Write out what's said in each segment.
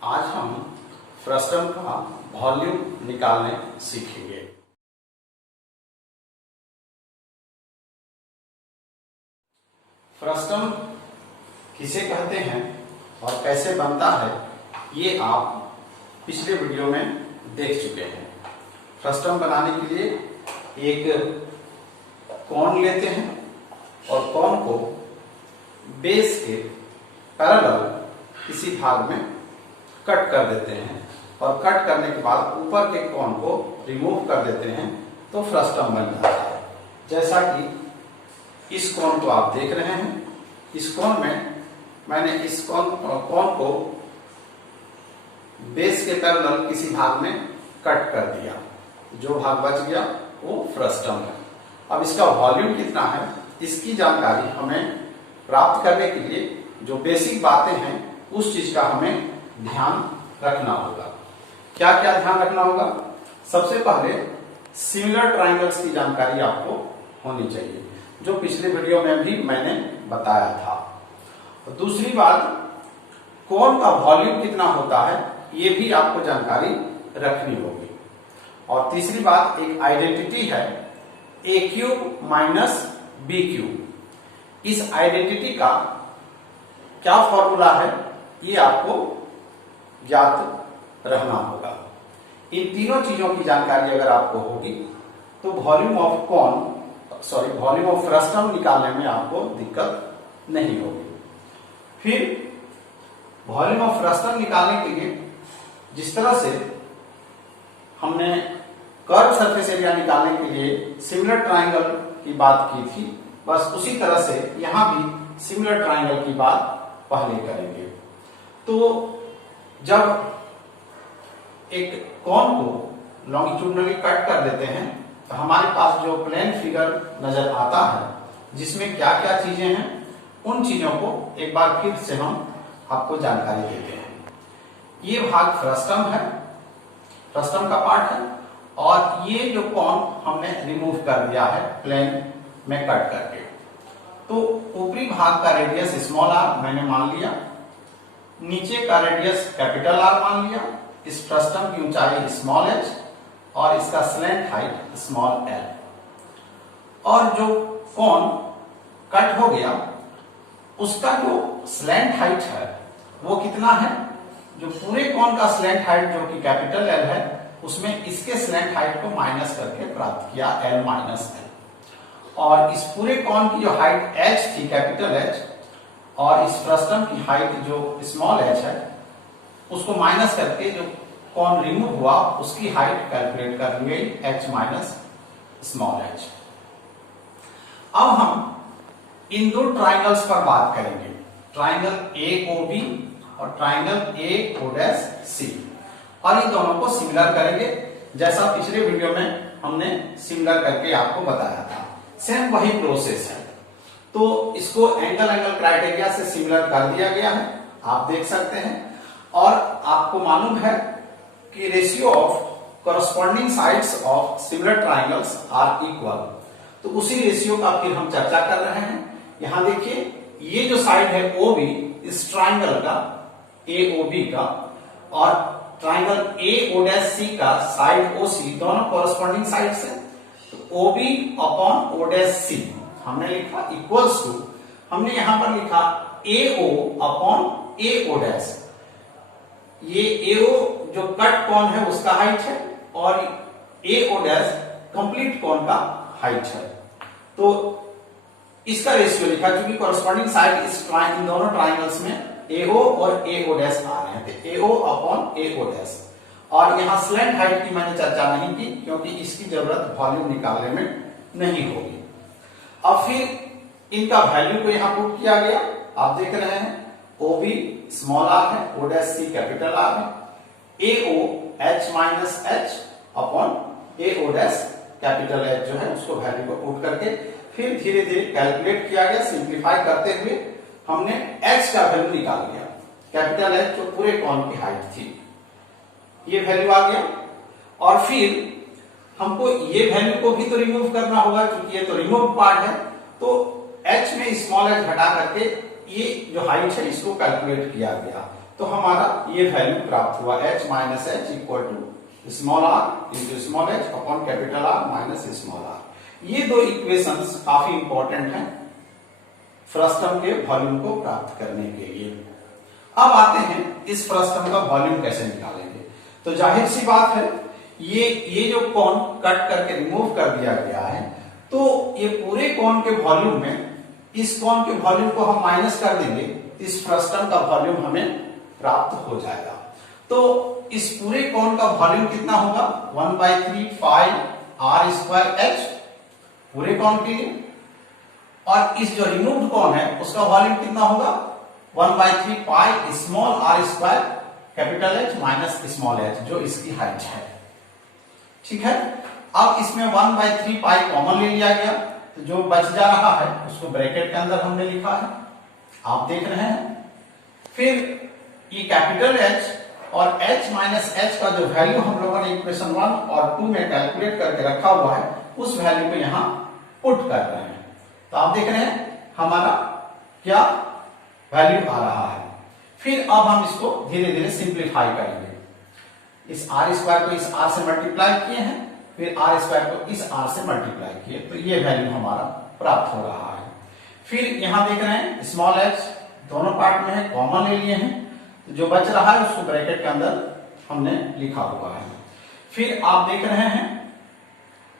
आज हम फ्रस्टम का वॉल्यूम निकालने सीखेंगे। फ्रस्टम किसे कहते हैं और कैसे बनता है ये आप पिछले वीडियो में देख चुके हैं। फ्रस्टम बनाने के लिए एक कोन लेते हैं और कोन को बेस के पैरेलल किसी भाग में कट कर देते हैं और कट करने के बाद ऊपर के कोन को रिमूव कर देते हैं तो फ्रस्टम बन जाता है। जैसा कि इस कोन को आप देख रहे हैं, इस कोन में मैंने इस कोन को बेस के पैरेलल किसी भाग में कट कर दिया, जो भाग बच गया वो फ्रस्टम है। अब इसका वॉल्यूम कितना है इसकी जानकारी हमें प्राप्त करने के लिए जो बेसिक बातें हैं उस चीज का हमें ध्यान रखना होगा। क्या क्या ध्यान रखना होगा? सबसे पहले सिमिलर ट्रायंगल्स की जानकारी आपको होनी चाहिए, जो पिछले वीडियो में भी मैंने बताया था। और दूसरी बात, कोन का वॉल्यूम कितना होता है ये भी आपको जानकारी रखनी होगी। और तीसरी बात, एक आइडेंटिटी है A cube minus B cube. इस आइडेंटिटी का क्या फॉर्मूला है ये आपको ज्ञात रहना होगा। इन तीनों चीजों की जानकारी अगर आपको होगी तो वॉल्यूम ऑफ फ्रस्टम निकालने में आपको दिक्कत नहीं होगी। फिर वॉल्यूम ऑफ फ्रस्टम निकालने के लिए जिस तरह से हमने कर्व सरफेस एरिया निकालने के लिए सिमिलर ट्रायंगल की बात की थी, बस उसी तरह से यहां भी सिमिलर ट्रायंगल की बात पहले करेंगे। तो जब एक कोन को लॉन्गिट्यूडनली कट कर देते हैं तो हमारे पास जो प्लेन फिगर नजर आता है जिसमें क्या क्या चीजें हैं उन चीजों को एक बार फिर से हम आपको जानकारी देते हैं। ये भाग फ्रस्टम है, फ्रस्टम का पार्ट है, और ये जो कोन हमने रिमूव कर दिया है प्लेन में कट करके। तो ऊपरी भाग का रेडियस स्मॉल आर मैंने मान लिया, नीचे का रेडियस कैपिटल आर मान लिया, इस फ्रस्टम की ऊंचाई स्मॉल एच और इसका स्लैंट हाइट स्मॉल एल। और जो कोन कट हो गया उसका जो स्लैंट हाइट है वो कितना है? जो पूरे कोन का स्लैंट हाइट जो कि कैपिटल एल है उसमें इसके स्लैंट हाइट को माइनस करके प्राप्त किया, एल माइनस एल। और इस पूरे कोन की जो हाइट एच थी कैपिटल एच और इस फ्रस्टम की हाइट जो स्मॉल एच है उसको माइनस करके जो कोन रिमूव हुआ उसकी हाइट कैलकुलेट कर ली गई, एच माइनस स्मॉल एच। अब हम इन दो ट्राइंगल्स पर बात करेंगे, ट्राइंगल ए ओ बी और ट्राइंगल ए ओ डैश सी, और इन दोनों को सिमिलर करेंगे जैसा पिछले वीडियो में हमने सिमिलर करके आपको बताया था। सेम वही प्रोसेस है। तो इसको एंगल क्राइटेरिया से सिमिलर कर दिया गया है, आप देख सकते हैं। और आपको मालूम है कि ratio of corresponding sides of similar triangles are equal. तो उसी रेशियो का फिर हम चर्चा कर रहे हैं। यहां देखिए, ये जो साइड है ओ बी इस ट्राइंगल का ए ओ बी का, और ट्राइंगल ए ओ डैश सी का साइड ओ सी, दोनों कॉरस्पॉन्डिंग साइड्स है। तो O B upon O dash C हमने लिखा इक्वल्स टू, हमने यहां पर लिखा ए O upon A O dash. ये ए ओ जो कट कोन है उसका हाइट है और ए ओ डैश कंप्लीट कोन का हाइट है। तो इसका रेशियो लिखा क्योंकि कॉरस्पॉन्डिंग साइड इन दोनों ट्राइंगल्स में ए ओ और ए ओ डैश आ रहे हैं, ए O upon A O dash. और यहां स्लैंट हाइट की मैंने चर्चा नहीं की क्योंकि इसकी जरूरत वॉल्यूम निकालने में नहीं होगी। अब फिर इनका वैल्यू को यहां पुट किया गया, आप देख रहे हैं ओ बी स्मॉल आर है, O dash C capital R है, A O H minus H upon A O dash capital H जो है उसको वैल्यू को पुट करके फिर धीरे धीरे कैलकुलेट किया गया। सिंप्लीफाई करते हुए हमने एच का वैल्यू निकाल लिया, कैपिटल एच जो पूरे कोन की हाइट थी, ये वैल्यू आ गया। और फिर हमको ये वैल्यू को भी तो रिमूव करना होगा क्योंकि ये तो रिमूव पार्ट है। तो एच में स्मॉल एच हटा करके ये जो हाइट है इसको कैलकुलेट किया गया। तो हमारा ये वैल्यू प्राप्त हुआ h minus H equal to small r into small H upon capital R minus small r। ये दो इक्वेशंस काफी इंपॉर्टेंट हैं फ्रस्टम के वॉल्यूम को प्राप्त करने के लिए। अब आते हैं इस फ्रस्टम का वॉल्यूम कैसे निकालेंगे। तो जाहिर सी बात है ये जो कोन कट करके रिमूव कर दिया गया है, तो ये पूरे कोन के वॉल्यूम में इस कोन के वॉल्यूम को हम माइनस कर देंगे, इस फ्रस्टम का वॉल्यूम हमें प्राप्त हो जाएगा। तो इस पूरे कोन का वॉल्यूम कितना होगा 1/3 पाई r स्क्वायर h पूरे कोन के लिए, और इस जो रिमूव्ड कोन है उसका वॉल्यूम कितना होगा 1/3 pi small r square capital H minus small h जो इसकी हाइट है। ठीक है, अब इसमें 1/3 पाई कॉमन ले लिया गया, तो जो बच जा रहा है उसको ब्रैकेट के अंदर हमने लिखा है, आप देख रहे हैं। फिर ये कैपिटल H और h माइनस h का जो वैल्यू हम लोगों ने इक्वेशन 1 और 2 में कैलकुलेट करके रखा हुआ है उस वैल्यू को यहां पुट कर रहे हैं। तो आप देख रहे हैं हमारा क्या वैल्यू आ रहा है। फिर अब हम इसको धीरे धीरे सिंप्लीफाई करेंगे। इस r स्क्वायर को इस r से मल्टीप्लाई किए हैं, फिर r स्क्वायर को इस r से मल्टीप्लाई किए, तो ये वैल्यू हमारा प्राप्त हो रहा है। फिर यहां देख रहे हैं स्मॉल h दोनों पार्ट में है, कॉमन ले लिए हैं, तो जो बच रहा है उसको ब्रैकेट के अंदर हमने लिखा हुआ है। फिर आप देख रहे हैं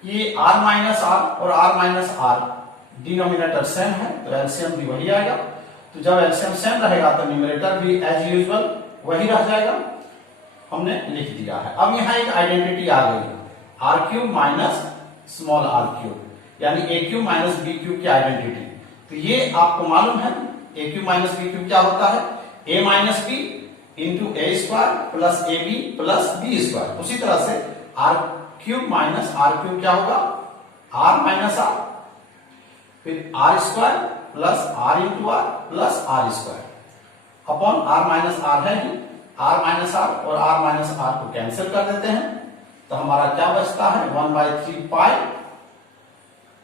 ये r माइनस r और r minus r denominator same है, तो एलसीएम भी वही आएगा। तो जब एलसीएम सेम रहेगा तो न्यूमरेटर भी एज यूजुअल वही रह जाएगा, हमने लिख दिया है। अब यहाँ एक आइडेंटिटी आ गई R cube minus small R cube, यानी A cube minus B cube की आइडेंटिटी। तो ये आपको मालूम है A cube minus B cube क्या होता है, A minus B into A square plus A B plus B square. उसी तरह से R cube minus R cube क्या होगा आर माइनस आर, फिर R square plus R into R plus R square upon R minus are है ही, R minus R और R minus R को कैंसिल कर देते हैं, तो हमारा क्या बचता है 1/3 pi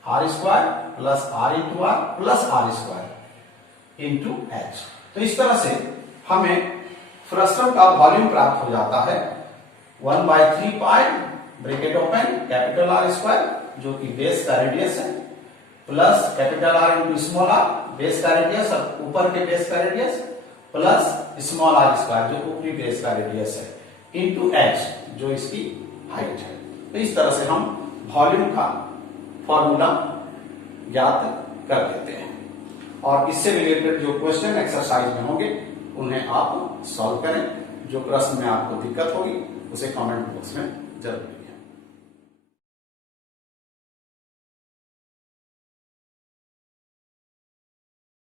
R square plus R into R plus R square into H. तो इस तरह से हमें फ्रस्टम का वॉल्यूम प्राप्त हो जाता है 1/3 pi bracket open capital R square जो कि बेस का रेडियस है, plus capital R into small R base का रेडियस और ऊपर के बेस का radius, plus small R square जो ऊपरी बेस का रेडियस है इंटू एच जो इसकी हाइट है। तो इस तरह से हम वॉल्यूम का फॉर्मूला ज्ञात कर देते हैं, और इससे रिलेटेड जो क्वेश्चन एक्सरसाइज में होंगे उन्हें आप सॉल्व करें। जो प्रश्न में आपको दिक्कत होगी उसे कमेंट बॉक्स में जरूर